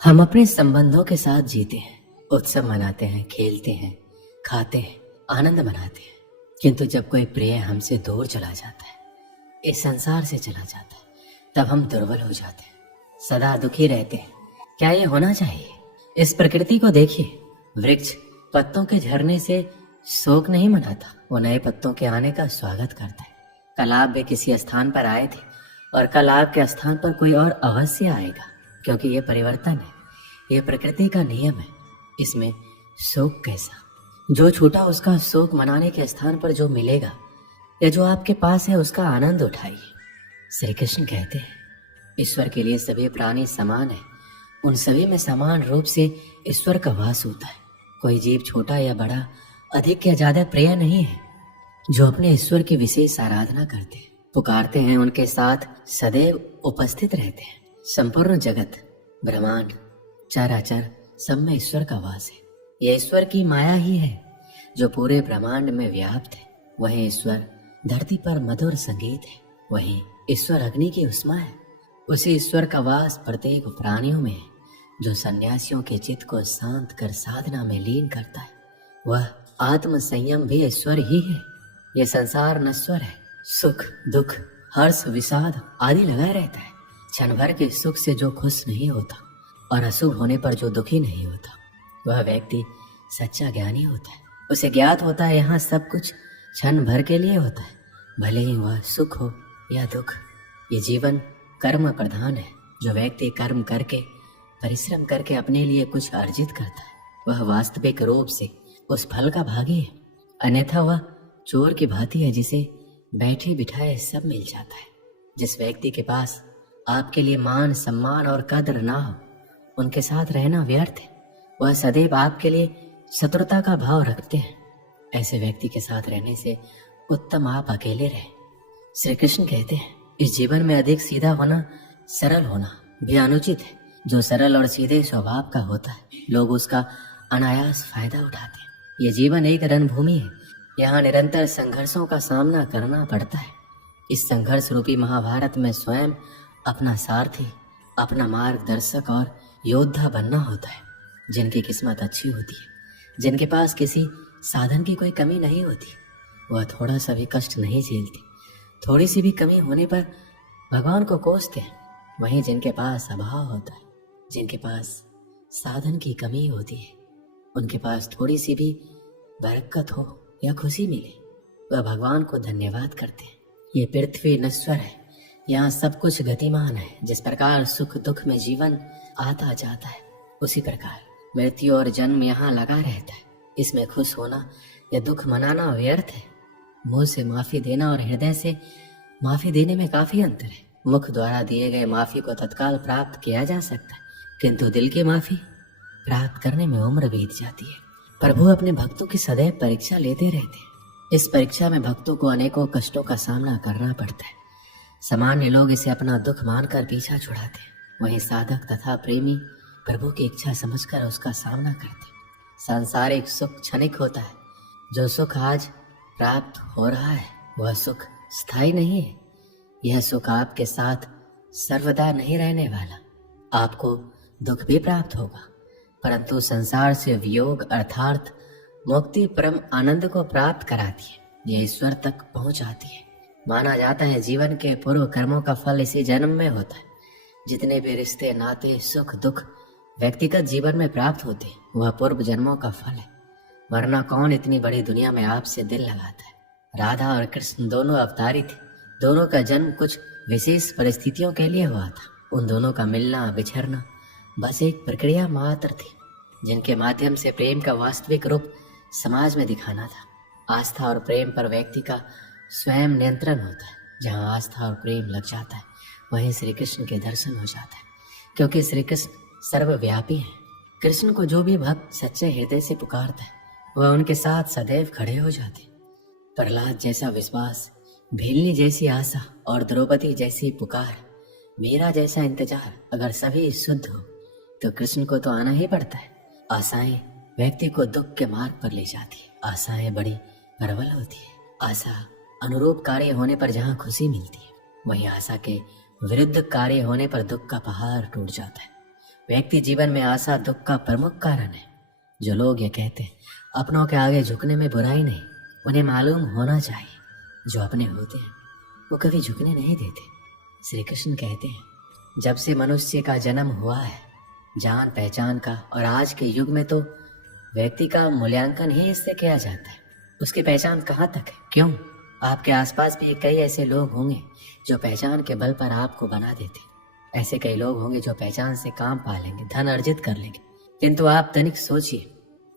हम अपने संबंधों के साथ जीते हैं, उत्सव मनाते हैं, खेलते हैं, खाते हैं, आनंद मनाते हैं। किंतु जब कोई प्रिय हमसे दूर चला जाता है, इस संसार से चला जाता है, तब हम दुर्बल हो जाते हैं, सदा दुखी रहते हैं। क्या ये होना चाहिए? इस प्रकृति को देखिए। वृक्ष पत्तों के झरने से शोक नहीं मनाता, वो नए पत्तों के आने का स्वागत करता है। कल आप भी किसी स्थान पर आए थे और कल आपके स्थान पर कोई और अवश्य आएगा, क्योंकि ये परिवर्तन है, ये प्रकृति का नियम है। इसमें शोक कैसा? जो छूटा उसका शोक मनाने के स्थान पर जो मिलेगा या जो आपके पास है उसका आनंद उठाइए। श्री कृष्ण कहते हैं, ईश्वर के लिए सभी प्राणी समान है, उन सभी में समान रूप से ईश्वर का वास होता है। कोई जीव छोटा या बड़ा, अधिक या ज्यादा प्रिय नहीं है। जो अपने ईश्वर की विशेष आराधना करते हैं, पुकारते हैं, उनके साथ सदैव उपस्थित रहते हैं। संपूर्ण जगत, ब्रह्मांड, चराचर, सब में ईश्वर का वास है। यह ईश्वर की माया ही है जो पूरे ब्रह्मांड में व्याप्त है। वही ईश्वर धरती पर मधुर संगीत है, वही ईश्वर अग्नि की उष्मा है। उसी ईश्वर का वास प्रत्येक प्राणियों में है, जो सन्यासियों के चित्त को शांत कर साधना में लीन करता है। वह आत्म संयम भी ईश्वर ही है। यह संसार नश्वर है, सुख दुख हर्ष विषाद आदि लगा रहता है। क्षण भर के सुख से जो खुश नहीं होता और अशुभ होने पर जो दुखी नहीं होता, वह व्यक्ति सच्चा ज्ञानी होता है। उसे ज्ञात होता है यहाँ सब कुछ क्षण भर के लिए होता है, भले ही वह सुख हो या दुख। ये जीवन कर्म प्रधान है। जो व्यक्ति कर्म करके, परिश्रम करके अपने लिए कुछ अर्जित करता है, वह वास्तविक रूप से उस फल का भागी है। अन्यथा वह चोर की भांति है, जिसे बैठे बिठाए सब मिल जाता है। जिस व्यक्ति के पास आपके लिए मान सम्मान और कद्र ना हो, उनके साथ रहना व्यर्थ है। वह सदैव आपके लिए शत्रुता का भाव रखते हैं। ऐसे व्यक्ति के साथ रहने से उत्तम आप अकेले रहें। श्री कृष्ण कहते हैं, इस जीवन में अधिक सीधा होना, सरल होना भी अनुचित है। जो सरल और सीधे स्वभाव का होता है, लोग उसका अनायास फायदा उठाते हैं। ये जीवन एक रणभूमि है, यहाँ निरंतर संघर्षों का सामना करना पड़ता है। इस संघर्ष रूपी महाभारत में स्वयं अपना सारथी, अपना मार्गदर्शक और योद्धा बनना होता है। जिनकी किस्मत अच्छी होती है, जिनके पास किसी साधन की कोई कमी नहीं होती, वह थोड़ा सा भी कष्ट नहीं झेलती। थोड़ी सी भी कमी होने पर भगवान को कोसते हैं। वहीं जिनके पास अभाव होता है, जिनके पास साधन की कमी होती है, उनके पास थोड़ी सी भी बरकत हो या खुशी मिले, वह भगवान को धन्यवाद करते हैं। ये पृथ्वी नश्वर है, यहाँ सब कुछ गतिमान है। जिस प्रकार सुख दुख में जीवन आता जाता है, उसी प्रकार मृत्यु और जन्म यहाँ लगा रहता है। इसमें खुश होना या दुख मनाना व्यर्थ है। मुंह से माफी देना और हृदय से माफी देने में काफी अंतर है। मुख द्वारा दिए गए माफी को तत्काल प्राप्त किया जा सकता है, किंतु दिल की माफी प्राप्त करने में उम्र बीत जाती है। प्रभु अपने भक्तों की सदैव परीक्षा लेते रहते हैं। इस परीक्षा में भक्तों को अनेकों कष्टों का सामना करना पड़ता है। सामान्य लोग इसे अपना दुख मानकर पीछा छुड़ाते हैं, वहीं साधक तथा प्रेमी प्रभु की इच्छा समझकर उसका सामना करते हैं। सांसारिक सुख क्षणिक होता है। जो सुख आज प्राप्त हो रहा है, वह सुख स्थायी नहीं है। यह सुख आपके साथ सर्वदा नहीं रहने वाला। आपको दुख भी प्राप्त होगा, परंतु संसार से वियोग अर्थात मुक्ति परम आनंद को प्राप्त कराती है। यह ईश्वर तक पहुंचाती है। माना जाता है जीवन के पूर्व कर्मों का फल इसी जन्म में होता है। जितने भी रिश्ते नाते सुख दुख व्यक्तिगत जीवन में प्राप्त होते हैं, वह पूर्व जन्मों का फल है। वरना कौन इतनी बड़ी दुनिया में आपसे दिल लगाता है? राधा और कृष्ण दोनों अवतारी थे। दोनों का जन्म कुछ विशेष परिस्थितियों के लिए हुआ था। उन दोनों का मिलना बिछड़ना बस एक प्रक्रिया मात्र थी, जिनके माध्यम से प्रेम का वास्तविक रूप समाज में दिखाना था। आस्था और प्रेम पर व्यक्ति का स्वयं नियंत्रण होता है। जहाँ आस्था और प्रेम लग जाता है, वहीं श्री कृष्ण के दर्शन हो जाता है, क्योंकि श्री कृष्ण सर्वव्यापी है। कृष्ण को जो भी भक्त सच्चे हृदय से पुकारता है, वह उनके साथ सदैव खड़े हो जाते। प्रहलाद जैसा विश्वास, भीलनी जैसी आशा और द्रौपदी जैसी पुकार, मीरा जैसा इंतजार अगर सभी शुद्ध हो, तो कृष्ण को तो आना ही पड़ता है। आशाएं व्यक्ति को दुख के मार्ग पर ले जाती है। आशाएं बड़ी प्रबल होती है। आशा अनुरूप कार्य होने पर जहाँ खुशी मिलती है, वहीं आशा के विरुद्ध कार्य होने पर दुख का पहाड़ टूट जाता है। व्यक्ति जीवन में आशा दुख का प्रमुख कारण है। जो लोग ये कहते हैं अपनों के आगे झुकने में बुराई नहीं, उन्हें मालूम होना चाहिए जो अपने होते हैं वो कभी झुकने नहीं देते। श्री कृष्ण कहते हैं जब से मनुष्य का जन्म हुआ है जान पहचान का, और आज के युग में तो व्यक्ति का मूल्यांकन ही इससे किया जाता है। उसकी पहचान कहाँ तक है? क्यों? आपके आसपास भी कई ऐसे लोग होंगे जो पहचान के बल पर आपको बना देते। ऐसे कई लोग होंगे जो पहचान से काम पा लेंगे, धन अर्जित कर लेंगे, किंतु आप तनिक सोचिए,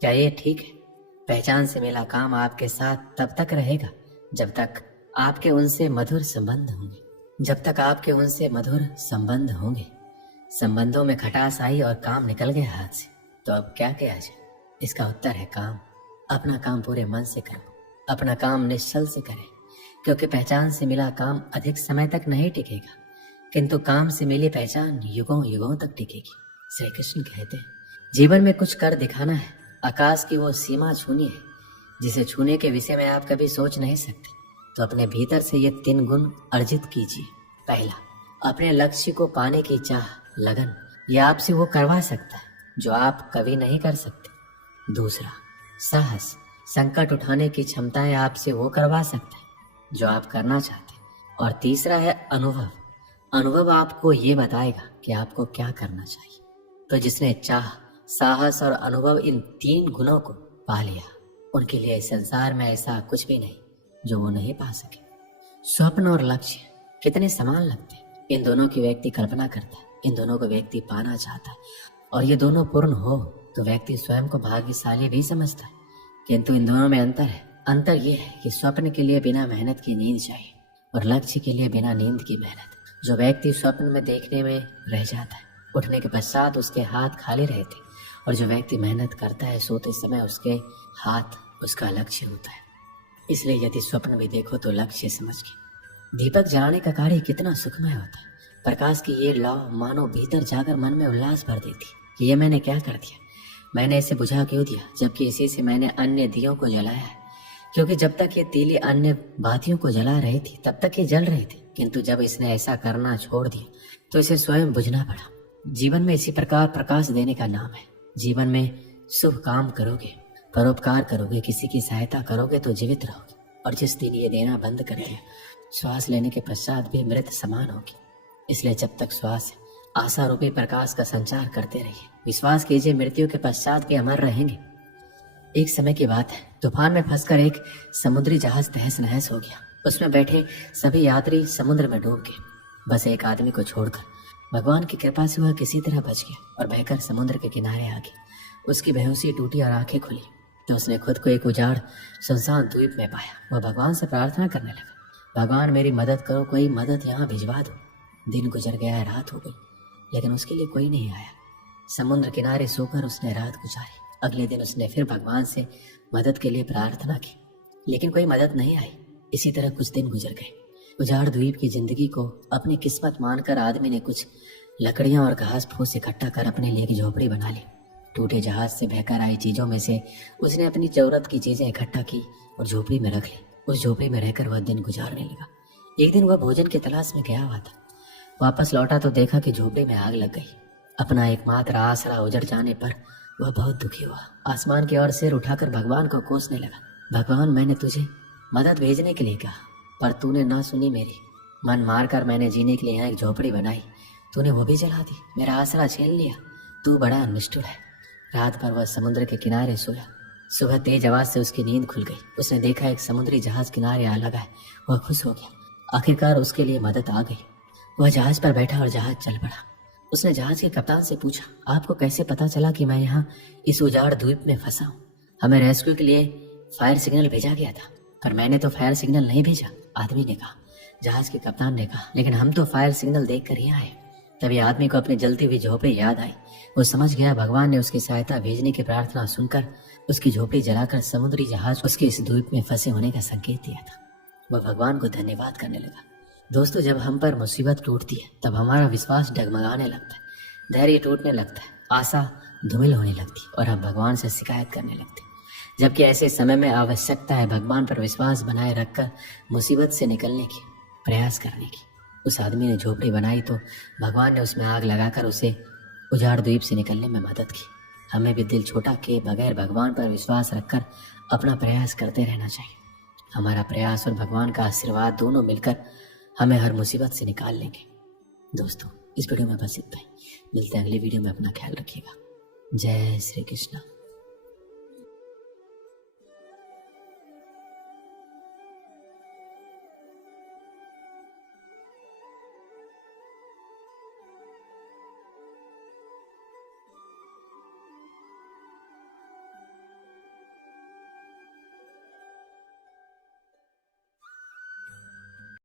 क्या ये ठीक है? पहचान से मिला काम आपके साथ तब तक रहेगा जब तक आपके उनसे मधुर संबंध होंगे। जब तक आपके उनसे मधुर संबंध होंगे, संबंधों में खटास आई और काम निकल गए हाथ से, तो अब क्या किया जाए? इसका उत्तर है काम। अपना काम पूरे मन से करो, अपना काम निश्चल से करें, क्योंकि पहचान से मिला काम अधिक समय तक नहीं टिकेगा, किंतु काम से मिली पहचान युगों युगों तक टिकेगी। श्री कृष्ण कहते हैं जीवन में कुछ कर दिखाना है, आकाश की वो सीमा छूनी है जिसे छूने के विषय में आप कभी सोच नहीं सकते, तो अपने भीतर से ये 3 गुण अर्जित कीजिए। पहला, अपने लक्ष्य को पाने की चाह, लगन, यह आपसे वो करवा सकता है जो आप कभी नहीं कर सकते। दूसरा, साहस, संकट उठाने की क्षमताएं आपसे वो करवा सकता है जो आप करना चाहते हैं। और तीसरा है अनुभव। अनुभव आपको ये बताएगा कि आपको क्या करना चाहिए। तो जिसने चाह, साहस और अनुभव इन 3 गुणों को पा लिया, उनके लिए संसार में ऐसा कुछ भी नहीं जो वो नहीं पा सके। स्वप्न और लक्ष्य कितने समान लगते हैं। इन दोनों की व्यक्ति कल्पना करता है, इन दोनों को व्यक्ति पाना चाहता है, और ये दोनों पूर्ण हो तो व्यक्ति स्वयं को भाग्यशाली भी समझता है। किंतु इन दोनों में अंतर है। अंतर ये है कि स्वप्न के लिए बिना मेहनत की नींद चाहिए और लक्ष्य के लिए बिना नींद की मेहनत। जो व्यक्ति स्वप्न में देखने में रह जाता है, उठने के पश्चात उसके हाथ खाली रहते, और जो व्यक्ति मेहनत करता है सोते समय उसके हाथ उसका लक्ष्य होता है। इसलिए यदि स्वप्न भी देखो तो लक्ष्य समझ के। दीपक जलाने का कार्य कितना सुखमय होता है। प्रकाश की ये लौ मानो भीतर जाकर मन में उल्लास भर देती कि ये मैंने क्या कर दिया, मैंने इसे बुझा क्यों दिया, जबकि इसी से मैंने अन्य दियों को जलाया है। क्योंकि जब तक ये तीली अन्य बातियों को जला रही थी तब तक ये जल रही थी, किंतु जब इसने ऐसा करना छोड़ दिया तो इसे स्वयं बुझना पड़ा। जीवन में इसी प्रकार प्रकाश देने का नाम है। जीवन में शुभ काम करोगे, परोपकार करोगे, किसी की सहायता करोगे तो जीवित रहोगे, और जिस दिन ये देना बंद कर दिया, श्वास लेने के पश्चात भी मृत समान होगी। इसलिए जब तक श्वास है, आशा रूपी प्रकाश का संचार करते रहिए। विश्वास कीजिए मृत्यु के पश्चात भी अमर रहेंगे। एक समय की बात है, तूफान में फंसकर एक समुद्री जहाज तहस नहस हो गया। उसमें बैठे सभी यात्री समुद्र में डूब गए, बस एक आदमी को छोड़कर। भगवान की कृपा से वह किसी तरह बच गया और बहकर समुद्र के किनारे आ गया। उसकी बेहोशी टूटी और आंखें खुली तो उसने खुद को एक उजाड़ सुनसान द्वीप में पाया। वह भगवान से प्रार्थना करने लगा, भगवान मेरी मदद करो, कोई मदद यहाँ भिजवा दो। दिन गुजर गया, रात हो गई, लेकिन उसके लिए कोई नहीं आया। समुद्र किनारे सोकर उसने रात गुजारी। अगले दिन उसने फिर भगवान से मदद के लिए प्रार्थना की, लेकिन कोई मदद नहीं आई। इसी तरह कुछ दिन गुजर गए। उजाड़ द्वीप की जिंदगी को अपनी किस्मत मानकर आदमी ने कुछ लकड़ियां और घास फूस इकट्ठा कर अपने लिए एक झोपड़ी बना ली। टूटे जहाज से बहकर आई चीजों में से उसने अपनी जरूरत की चीजें इकट्ठा की और झोपड़ी में रख ली। उस झोपड़ी में रहकर वह दिन गुजारने लगा। एक दिन वह भोजन की तलाश में गया हुआ था। वापस लौटा तो देखा कि झोपड़ी में आग लग गई। अपना एकमात्र आसरा उजड़ जाने पर वह बहुत दुखी हुआ। आसमान की ओर सिर उठाकर भगवान को कोसने लगा, भगवान मैंने तुझे मदद भेजने के लिए कहा, पर तूने ना सुनी मेरी। मन मारकर मैंने जीने के लिए यहाँ एक झोपड़ी बनाई, तूने वो भी जला दी, मेरा आसरा छीन लिया। तू बड़ा निष्ठुर है। रात भर वह समुद्र के किनारे सोया। सुबह तेज आवाज से उसकी नींद खुल गई। उसने देखा एक समुद्री जहाज किनारे आ लगा है। वह खुश हो गया, आखिरकार उसके लिए मदद आ गई। वह जहाज पर बैठा और जहाज चल पड़ा। उसने जहाज के कप्तान से पूछा, आपको कैसे पता चला कि मैं यहाँ इस उजाड़ द्वीप में फंसा हूँ? हमें रेस्क्यू के लिए फायर सिग्नल भेजा गया था, पर मैंने तो फायर सिग्नल नहीं भेजा, आदमी ने कहा। जहाज के कप्तान ने कहा, लेकिन हम तो फायर सिग्नल देख कर ही आए। तभी आदमी को अपनी जलती हुई झोपड़ी याद आई। वो समझ गया भगवान ने उसकी सहायता भेजने की प्रार्थना सुनकर उसकी झोपड़ी जलाकर समुद्री जहाज उसके इस द्वीप में फंसे होने का संकेत दिया था। वह भगवान को धन्यवाद करने लगा। दोस्तों, जब हम पर मुसीबत टूटती है तब हमारा विश्वास डगमगाने लगता है, धैर्य टूटने लगता है, आशा धूमिल होने लगती है और हम भगवान से शिकायत करने लगते हैं। जबकि ऐसे समय में आवश्यकता है भगवान पर विश्वास बनाए रखकर मुसीबत से निकलने की प्रयास करने की। उस आदमी ने झोपड़ी बनाई तो भगवान ने उसमें आग लगाकर उसे उजाड़ द्वीप से निकलने में मदद की। हमें भी दिल छोटा किए बगैर भगवान पर विश्वास रखकर अपना प्रयास करते रहना चाहिए। हमारा प्रयास और भगवान का आशीर्वाद दोनों मिलकर हमें हर मुसीबत से निकाल लेंगे। दोस्तों, इस वीडियो में बस इतना ही। मिलते हैं अगली वीडियो में। अपना ख्याल रखिएगा। जय श्री कृष्ण।